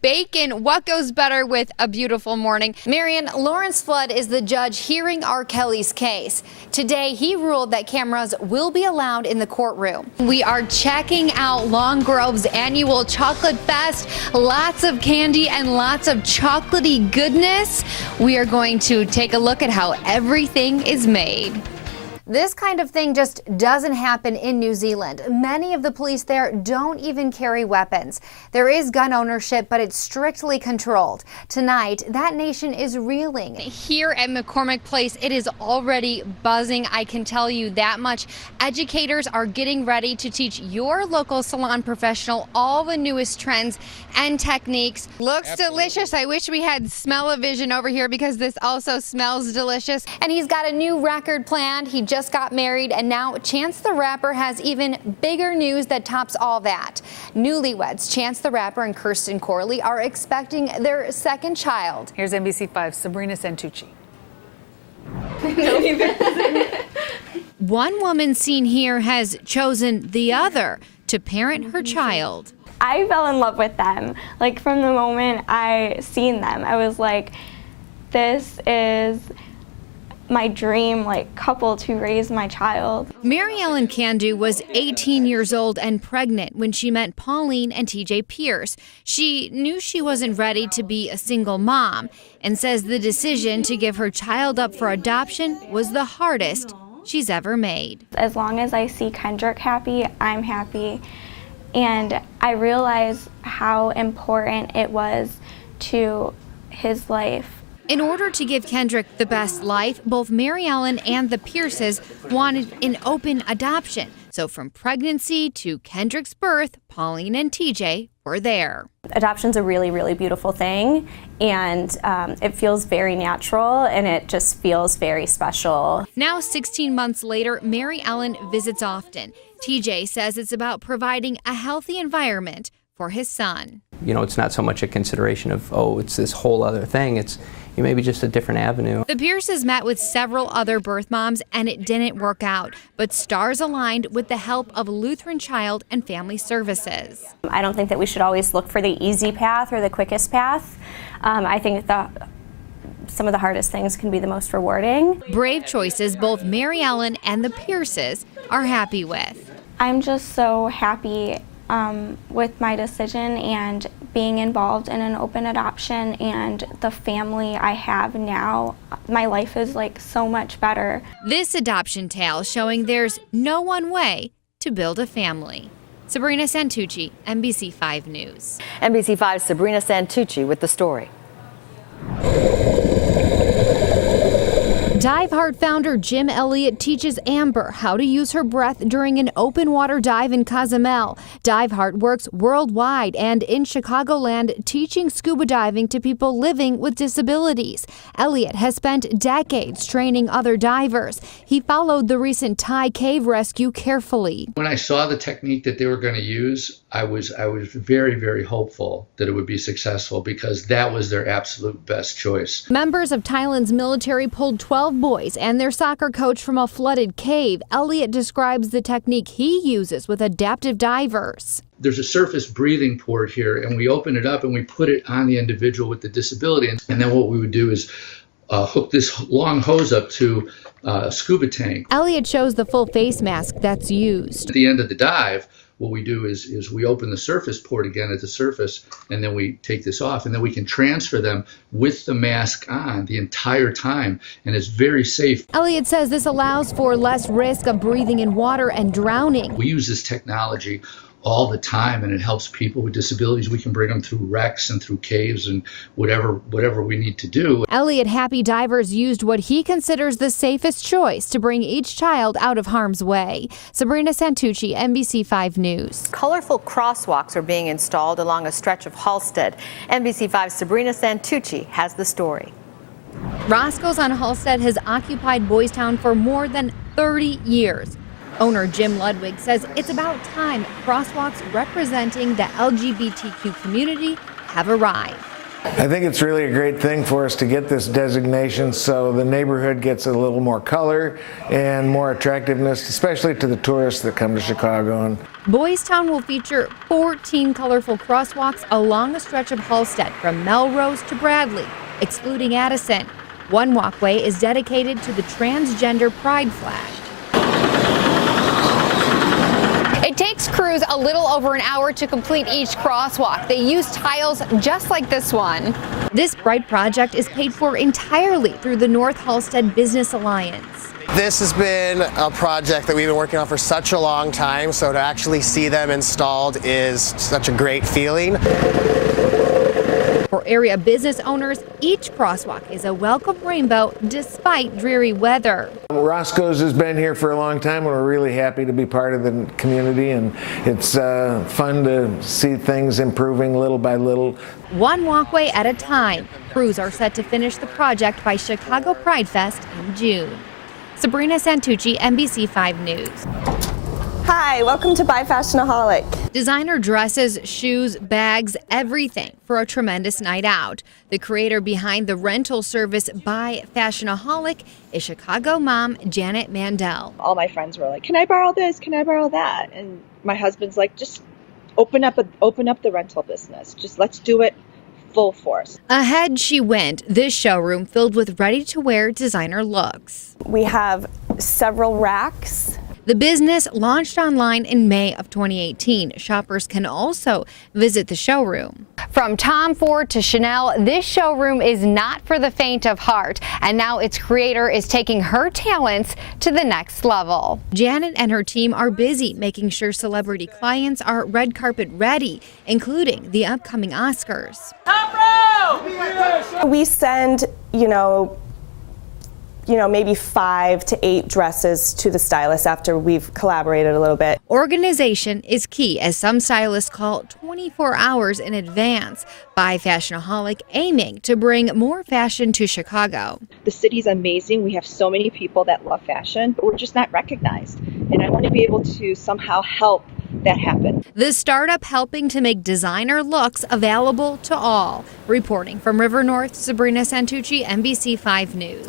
Bacon, what goes better with a beautiful morning? Marion, Lawrence Flood is the judge hearing R. Kelly's case. Today, he ruled that cameras will be allowed in the courtroom. We are checking out Long Grove's annual Chocolate Fest. Lots of candy and lots of chocolatey goodness. We are going to take a look at how everything is made. This kind of thing just doesn't happen in New Zealand. Many of the police there don't even carry weapons. There is gun ownership, but it's strictly controlled. Tonight, that nation is reeling. Here at McCormick Place, it is already buzzing. I can tell you that much. Educators are getting ready to teach your local salon professional all the newest trends and techniques. Looks delicious. I wish we had smell-o-vision over here because this also smells delicious. And he's got a new record planned. He just got married, and now Chance the Rapper has even bigger news that tops all that. Newlyweds Chance the Rapper and Kirsten Corley are expecting their second child. Here's NBC5's Sabrina Santucci. One woman seen here has chosen the other to parent her child. I fell in love with them. Like, from the moment I seen them, I was like, this is my dream, like, couple to raise my child. Mary Ellen Candu was 18 years old and pregnant when she met Pauline and TJ Pierce. She knew she wasn't ready to be a single mom and says the decision to give her child up for adoption was the hardest she's ever made. As long as I see Kendrick happy, I'm happy. And I realized how important it was to his life. In order to give Kendrick the best life, both Mary Ellen and the Pierces wanted an open adoption. So from pregnancy to Kendrick's birth, Pauline and TJ were there. Adoption's a really, really beautiful thing, and it feels very natural, and it just feels very special. Now, 16 months later, Mary Ellen visits often. TJ says it's about providing a healthy environment for his son. You know, it's not so much a consideration of, oh, it's this whole other thing. It's maybe just a different avenue. The Pierces met with several other birth moms and it didn't work out, but stars aligned with the help of Lutheran Child and Family Services. I don't think that we should always look for the easy path or the quickest path. I think that some of the hardest things can be the most rewarding. Brave choices both Mary Ellen and the Pierces are happy with. I'm just so happy with my decision and being involved in an open adoption, and the family I have now. My life is like so much better. This adoption tale showing there's no one way to build a family. Sabrina Santucci, NBC5 News. NBC5's Sabrina Santucci with the story. Dive Heart founder Jim Elliott teaches Amber how to use her breath during an open water dive in Cozumel. Dive Heart works worldwide and in Chicagoland, teaching scuba diving to people living with disabilities. Elliott has spent decades training other divers. He followed the recent Thai cave rescue carefully. When I saw the technique that they were going to use, I was very, very hopeful that it would be successful because that was their absolute best choice. Members of Thailand's military pulled 12 boys and their soccer coach from a flooded cave. Elliott describes the technique he uses with adaptive divers. There's a surface breathing port here, and we open it up and we put it on the individual with the disability. And then what we would do is hook this long hose up to a scuba tank. Elliott shows the full face mask that's used. At the end of the dive, what we do is we open the surface port again at the surface, and then we take this off, and then we can transfer them with the mask on the entire time, and it's very safe. Elliott says this allows for less risk of breathing in water and drowning. We use this technology all the time, and it helps people with disabilities. We can bring them through wrecks and through caves and whatever we need to do. Elliott Happy Divers used what he considers the safest choice to bring each child out of harm's way. Sabrina Santucci, NBC5 News. Colorful crosswalks are being installed along a stretch of Halsted. NBC5's Sabrina Santucci has the story. Roscoe's on Halsted has occupied Boys Town for more than 30 years. Owner Jim Ludwig says it's about time crosswalks representing the LGBTQ community have arrived. I think it's really a great thing for us to get this designation so the neighborhood gets a little more color and more attractiveness, especially to the tourists that come to Chicago. And Boys Town will feature 14 colorful crosswalks along a stretch of Halsted from Melrose to Bradley, excluding Addison. One walkway is dedicated to the transgender pride flag. It takes crews a little over an hour to complete each crosswalk. They use tiles just like this one. This bright project is paid for entirely through the North Halsted Business Alliance. This has been a project that we've been working on for such a long time, so to actually see them installed is such a great feeling. For area business owners, each crosswalk is a welcome rainbow despite dreary weather. Roscoe's has been here for a long time, and we're really happy to be part of the community, and it's fun to see things improving little by little. One walkway at a time. Crews are set to finish the project by Chicago Pride Fest in June. Sabrina Santucci, NBC5 News. Hi, welcome to Buy Fashionaholic. Designer dresses, shoes, bags, everything for a tremendous night out. The creator behind the rental service Buy Fashionaholic is Chicago mom Janet Mandel. All my friends were like, "Can I borrow this? Can I borrow that?" And my husband's like, "Just open up the rental business. Just let's do it full force." Ahead she went, this showroom filled with ready-to-wear designer looks. We have several racks. The business launched online in May of 2018. Shoppers can also visit the showroom. From Tom Ford to Chanel, this showroom is not for the faint of heart, and now its creator is taking her talents to the next level. Janet and her team are busy making sure celebrity clients are red carpet ready, including the upcoming Oscars. We send, maybe 5 to 8 dresses to the stylist after we've collaborated a little bit. Organization is key, as some stylists call 24 hours in advance. Buy Fashionaholic aiming to bring more fashion to Chicago. The city's amazing. We have so many people that love fashion, but we're just not recognized. And I want to be able to somehow help that happen. The startup helping to make designer looks available to all. Reporting from River North, Sabrina Santucci, NBC5 News.